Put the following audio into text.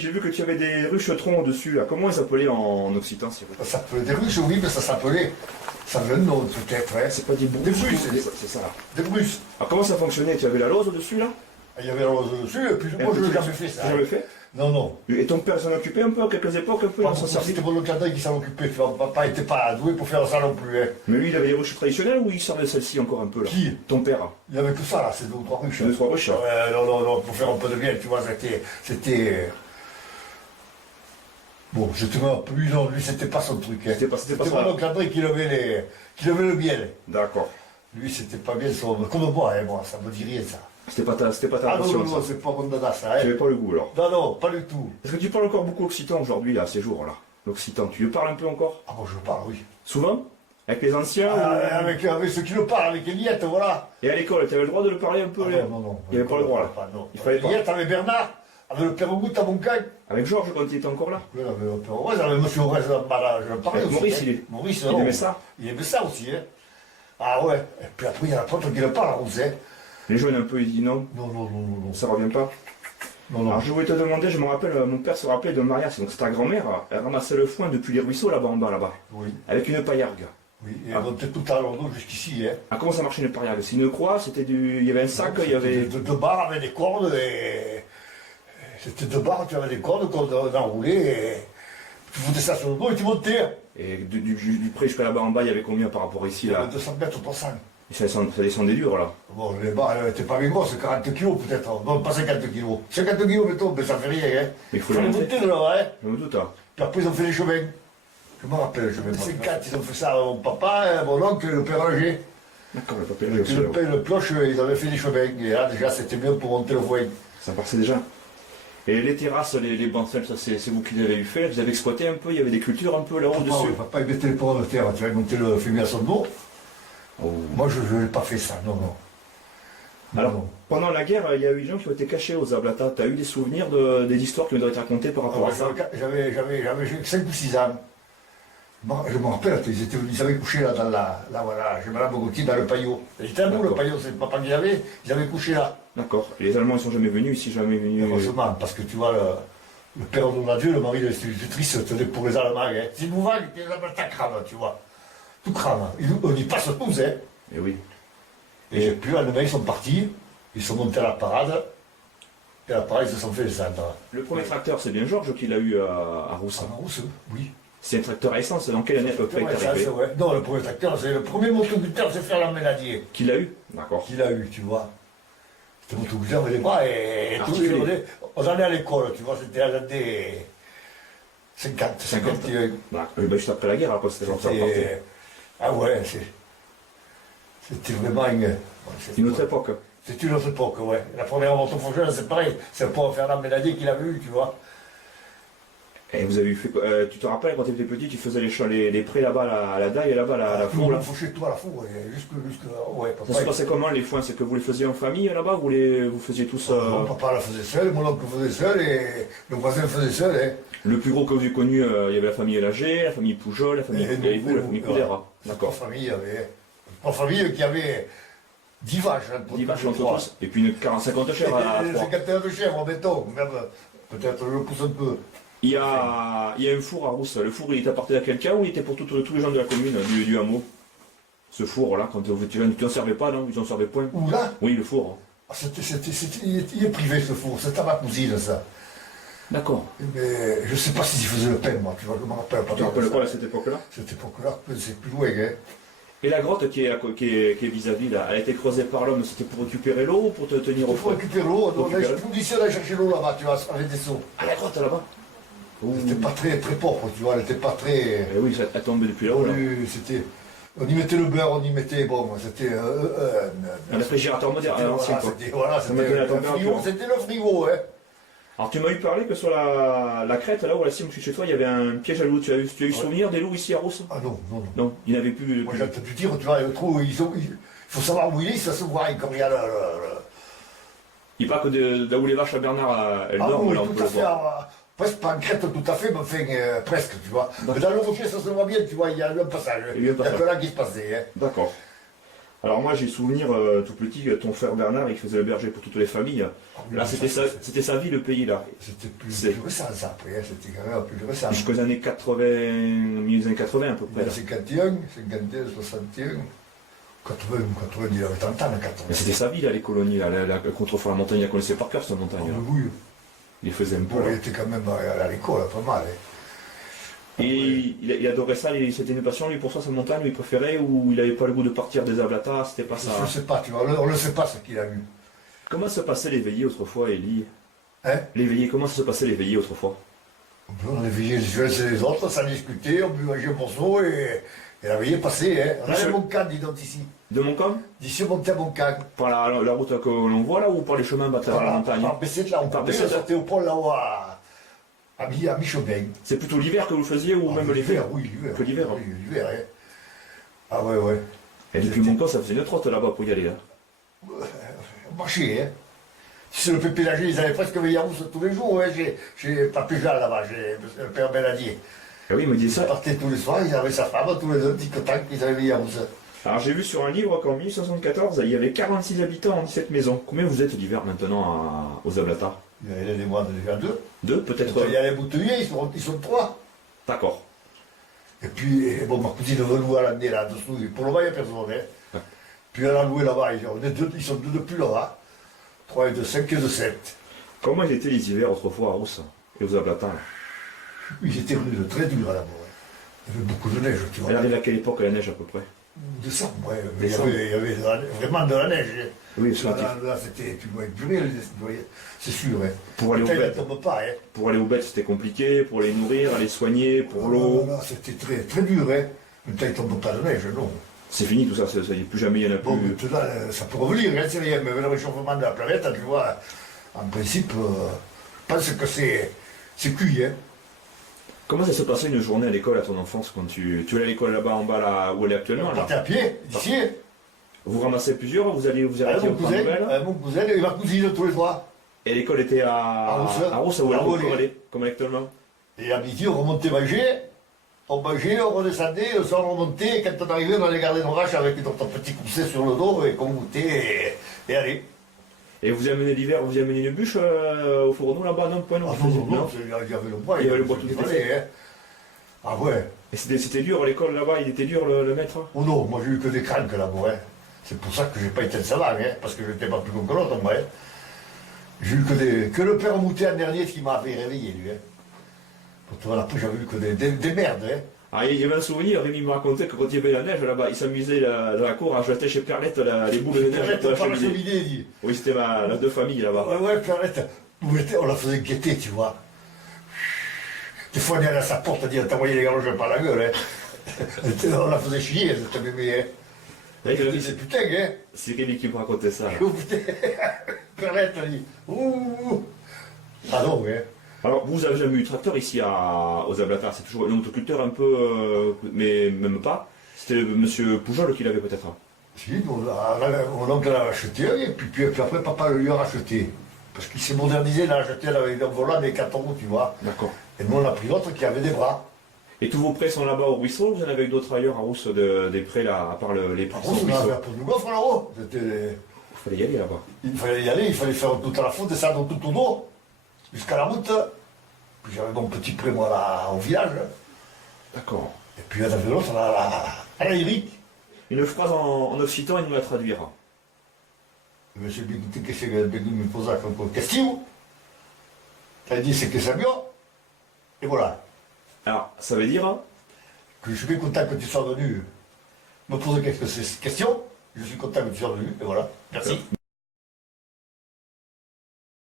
J'ai vu que tu avais des ruchetrons au-dessus, là. Comment ils s'appelaient en occitan, c'est Ça s'appelait des ruches, oui, mais ça s'appelait. Ça avait un nom peut-être, hein. C'est pas des Des brusses, brusses, c'est ça, là. des brusses. Alors comment ça fonctionnait? Tu avais la lose au-dessus, là? Il y avait la rose dessus, et puis Et moi un je l'ai petit- jamais fait ça. Tu l'as jamais fait? Non, non. Et ton père s'en occupait un peu à quelques époques, un peu, Pas dans son beaucoup, service? c'était mon oncle André qui s'en occupait, tu vois. Papa n'était pas doué pour faire ça non plus, hein. Mais lui, il avait des ruches traditionnelles ou il servait celle-ci encore un peu, là? Qui? Ton père. Il n'y avait que ça, là, c'est deux ou trois ruches. Deux, trois ruches, hein. Ouais, non, non, non, pour faire un peu de miel, tu vois, c'était. Bon, je te vois plus, non, lui, c'était pas son truc, hein. C'était pas C'était ça. mon oncle André qui levait le miel. D'accord. Lui, c'était pas bien son. Comme moi, hein, moi, ça me dit rien, ça. C'était pas ta Ah non, passion, non, non, ça. c'est pas mon dada, ça, Tu hein. n'avais pas le goût, alors. Non, non, pas du tout. Est-ce que tu parles encore beaucoup occitan aujourd'hui, là, ces jours-là? L'occitan, tu le parles un peu encore? Ah bon, je parle, oui. Souvent? Avec les anciens Ah, ou- avec ceux qui le parlent, avec Eliette, voilà. Et à l'école, tu avais le droit de le parler un peu? Ah là non, non, non. Il n'y avait pas le droit, là. Non. Il fallait pas. Eliette avec Bernard, avec le père Auguste à mon camp. Avec Georges, quand il était encore là? Oui, avec le père Auguste, avec monsieur Auguste, je le parlais aussi. Maurice, hein. Maurice, il non. aimait ça? Il aimait ça aussi, hein. Ah ouais. Et puis après, il y a la pote qui le parle, on sait. Les jeunes un peu, ils disent non, Non, non, non, non, non. ça revient pas. Non, non. Alors je voulais te demander, je me rappelle, mon père se rappelait d'un mariage, donc c'est ta grand-mère, elle ramassait le foin depuis les ruisseaux là-bas en bas, là-bas, Oui, avec une paillargue. oui. Et elle montait tout à l'heure jusqu'ici, hein. Ah, comment ça marchait une paillargue? C'est une croix, c'était il y avait un sac, il y avait... Deux barres avec des cordes et. C'était deux barres, tu avais des cordes qu'on enroulait et. Tu foutais ça sur le dos et tu montais. Et du près jusqu'à là-bas en bas, il y avait combien par rapport ici, Il y là? avait 200 mètres, 300. Et ça descendait dur, là. Bon, les barres, elles n'étaient pas bien grosses, 40 kilos peut-être. Non, pas 50 kilos. 50 kilos, mettons, mais ça fait rien, hein. Mais il faut les les monter. monter de là, hein. Je me doute, hein. Puis après, ils ont fait les chemins. Je me rappelle, le chemin 54, ils ont fait ça à mon papa, mon oncle, le père Roger. D'accord, le papier Et aussi, puis là. le pioche, ils avaient fait des chemins. Et là, déjà, c'était bien pour monter le foin. Ça passait déjà. Et les terrasses, les bancs, ça c'est vous qui les avez eu fait, vous avez exploité un peu, il y avait des cultures un peu là-haut dessus. Papa, il mettait les pommes de terre, tu vas monter le fumier à son dos. Oh. Moi, je n'ai pas fait ça, non, non. Alors, non. pendant la guerre, il y a eu des gens qui ont été cachés aux Ablata. Tu as eu des souvenirs des histoires qui ont été racontées par rapport à ça? J'avais 5 ou 6 ans. Je me rappelle, ils avaient couché là, voilà, j'ai Madame Gauthier dans le paillot. C'était à nous, le paillot, c'est papa qui avait, ils avaient couché là. D'accord. Et les Allemands, ils sont jamais venus ici, jamais venus. Heureusement, parce que tu vois, le père Donadieu, le mari de l'institutrice, tenait pour les Allemands. Hein. C'est une vague, les Allemands, ça crame, tu vois. Tout crame. On y passe tous, hein. Et oui. Et puis, le lendemain, ils sont partis, ils sont montés à la parade, et à la parade, ils se sont fait descendre. Le premier tracteur, c'est bien Georges qui l'a eu à Rousse. Ah, Rousse, oui. C'est un tracteur à essence. Dans quelle année à peu près Ouais, est ça, arrivé? c'est vrai. Non, le premier tracteur, c'est le premier motoculteur, c'est Fernand Ménadier. Qui l'a eu? D'accord. Qu'il a eu, tu vois. C'était motoculteur avec les bras et tout. Articulé. On en est à l'école, tu vois, c'était à l'année 50, 51. Bah, juste après la guerre, après, c'était genre ça repartait. C'était- Ah ouais, c'était vraiment Une autre époque. C'est une autre époque, ouais. La première motofourcheuse, c'est pareil. C'est le pauvre Fernand Ménadier qui l'a vu, tu vois. Et vous avez fait quoi? Tu te rappelles quand tu étais petit, tu faisais les prés là-bas à la daille et là-bas à la four, Nous, là? on fauchait tout à la four, et jusque ouais, Ça se passait comment les foins? C'est que vous les faisiez en famille là-bas ou vous faisiez tous. Mon papa la faisait seul, mon oncle le faisait seul, et le voisin le faisait seul, hein. Le plus gros que vous avez connu, il y avait la famille Elagé, la famille Poujol, la famille Gaïvou, la famille Coudera. D'accord. Une famille qui avait 10 vaches. Hein, 10 vaches entre tous. Et puis une 50 chèvres à 3. 51 de chèvres, mettons, même peut-être je le pousse un peu. Il y a un four à Rousse. Le four, il appartenait à quelqu'un ou il était pour tous les gens de la commune, du hameau? Ce four-là, quand tu n'en servais pas, non? Ils n'en servaient point? Où là? Oui, le four. Ah, il est privé ce four, c'est à ma cousine ça. D'accord. Mais je ne sais pas s'ils faisaient le pain, moi, tu vois, je ne me rappelle pas. Tu te rappelles pas à cette époque-là? Cette époque-là, c'est plus loin, hein. Et la grotte qui est vis-à-vis, là, elle a été creusée par l'homme, c'était pour récupérer l'eau ou pour te tenir au Il faut frais? récupérer l'eau, on Récupérer. d'ici on allait chercher l'eau là-bas, tu vois, avec des seaux. Ah, la grotte là-bas? C'était pas très propre, tu vois, elle n'était pas très. Eh oui, elle tombait depuis là-haut, là. C'était. On y mettait le beurre, on y mettait. Bon, c'était. Un réfrigérateur moderne, à l'ancien, quoi. Voilà, Ça mettait la température. C'était le frigo, hein. Alors tu m'as eu parlé que sur la crête, là où la cime, je suis chez toi, il y avait un piège à loup. Tu as eu souvenir des loups ici à Rousse? Ah non, non, non. Non, il n'avait plus. Moi j'ai entendu dire, tu vois, le trou, il faut savoir où il est, ça se voit, comme il y a le. Il part que de là où les vaches à Bernard, elles Ah dorment, oui, là on tout peut à le fait, voir. presque pas en crête tout à fait, mais enfin, presque, tu vois. Mais dans le rocher, ça se voit bien, tu vois, il y a eu un passage. Il y a eu un Il n'y a passage. que là qui se passait, hein. D'accord. Alors moi j'ai souvenir tout petit que ton frère Bernard il faisait le berger pour toutes les familles. Là c'était sa vie le pays là. C'était C'est- plus récent ça après, hein, c'était quand même plus récent. Jusqu'aux années 80, milieu des années 80 à peu près. Là. 51, 52, 61, 80, 90, il avait 30 ans, 80. Mais c'était sa vie là les colonies là, la contrefort la montagne, il la connaissait par cœur cette montagne là. Oui, Il les faisait un peu. bon, Là. il était quand même à l'école, pas mal. Hein. Et il adorait ça, c'était une passion lui pour ça cette montagne, il préférait ou il n'avait pas le goût de partir des Ablatas, c'était pas ça. Je ne sais pas, tu vois, on ne sait pas ce qu'il a eu. Comment se passait les veillées autrefois, Élie? Hein? Les veillées, comment se passait les veillées autrefois? On éveillait les uns et les autres, ça discutait, on buvait un morceau et la veillée passait. Hein. On avait Montcalm, dis donc, d'ici. De Montcalm? D'ici, on montait à Montcalm. Par la route que l'on voit là ou par les chemins bataillés à la montagne? Par Bessette, là, on Par partait, Bessette. on sortait au pôle là-haut à Mi-Chemin. C'est plutôt l'hiver que vous faisiez ou même l'été? Oui, l'hiver. Que l'hiver, hein. Oui, l'hiver, hein. Ah ouais, ouais. Et depuis Montcalm, ça faisait une trotte là-bas pour y aller. Hein. On marchait, hein. C'est le pépélager, ils avaient presque veillé à Rousse tous les jours, hein. J'ai Papéjal là-bas, j'ai le père Benadier. Ah oui, il me disait Ils ça. partaient tous les soirs, ils avaient sa femme, tous les deux petits contents qu'ils avaient veillé à Rousse. Alors j'ai vu sur un livre qu'en 1874, il y avait 46 habitants en 17 maisons. Combien vous êtes d'hiver maintenant aux Ablatas? Il y avait des mois déjà deux. Deux, peut-être. Il y a les bouteilliers, ils sont trois. D'accord. Et puis, bon, ma cousine veut louer à l'année là-dessous. Pour le bas, il n'y a personne. Hein. Ouais. Puis elle a loué là-bas. Ils sont deux depuis là-bas. 3 et 2, 5 et 2, 7. Comment étaient les hivers autrefois à Rousse et aux Ablatas là? Ils étaient rudes, très durs là-bas. Ouais. Il y avait beaucoup de neige, tu vois. Elle arrive à quelle époque la neige à peu près? Décembre, ouais. Mais Décembre. il y avait vraiment de la neige. Hein. Oui, Là, c'était, tu voyais plus rien, c'est sûr. Hein. Pour aller aux Putain, il ne bêtes. tombe pas. Hein. Pour aller aux bêtes, c'était compliqué, pour les nourrir, les soigner, pour l'eau. Là, c'était très, très dur. Hein. Maintenant, il ne tombe pas de neige, non. C'est fini tout ça, plus jamais il y en a Bon, plus. maintenant, ça peut revenir, hein, c'est rien, mais avec le réchauffement de la planète, tu vois, en principe, je pense que c'est cuit. Hein. Comment ça se passait une journée à l'école à ton enfance quand tu allais à l'école là-bas en bas là où elle est actuellement On là? partait à pied, d'ici. Vous ramassez plusieurs, vous allez Avec au mon cousin, nouvelle. mon cousin et ma cousine tous les soirs. Et l'école était À Rousse. à Rousse où elle À Rollet. est comme actuellement. Et à midi, on remontait manger, on mangeait, on redescendait, le soir on remontait, et quand on arrivait, on allait garder nos vaches avec notre petit coussin sur le dos et qu'on goûtait et allez. Et vous amenez l'hiver, vous amenez une bûche au fourneau là-bas, non? Point, Ah vous faisiez- non, il y avait le bois, Il y avait le bois ce tout qu'il à fallait, hein. Ah ouais. Et c'était dur l'école là-bas, il était dur le maître? Oh non, moi j'ai eu que des cranques là-bas. Hein. C'est pour ça que j'ai pas été un savant, hein, parce que je n'étais pas plus con que l'autre, moi. Hein. J'ai eu que le père Moutet en dernier qui m'avait réveillé, lui. Hein. Pour toi, après, j'avais eu que des merdes. Hein. Ah, il y avait un souvenir, Rémi me racontait que quand il y avait la neige là-bas, il s'amusait dans la cour à jeter chez Perlette les boules de neige Perlette, à la par la cheminée. cheminée, il dit. Oui, c'était la deux familles là-bas. Ouais, ouais, Perlette, on la faisait guetter, tu vois. Des fois, on allait à sa porte, on dit, t'envoyais les galoches par la gueule. Hein. On la faisait chier, cette bébé. Hein. Et Je disais, putain, hein. c'est Rémi qui me racontait ça. Oh, putain. Perlette, elle dit, ouh. Ah non, hein. Alors, vous avez jamais eu tracteur ici aux Ablatas, c'est toujours un autoculteur un peu, mais même pas. C'était monsieur Poujol qui l'avait peut-être. Si, mon oncle l'a acheté, et puis après, papa le lui a racheté. Parce qu'il s'est modernisé, il a acheté avec un volant des 4 roues, tu vois. D'accord. Et nous, on a pris l'autre qui avait des bras. Et tous vos prés sont là-bas au ruisseau, vous en avez d'autres ailleurs à Rousse, des prés là, à part les prés Par au contre, on ruisseau? avait un peu de gaufre là-haut. C'était- Il fallait y aller là-bas. Il fallait y aller, il fallait faire tout à la faute, descendre tout au dos, jusqu'à la route. Puis j'avais mon petit pré, moi, là, au village. D'accord. Et puis il y en avait l'autre, à la Éric. Une phrase en occitan, il nous la traduira. Monsieur Bigutti, qu'est-ce que me posa comme question? Elle dit, c'est que c'est bien. Et voilà. Alors, ça veut dire, Que je suis bien content que tu sois venu me poser quelques questions. Je suis content que tu sois venu. Et voilà. Merci.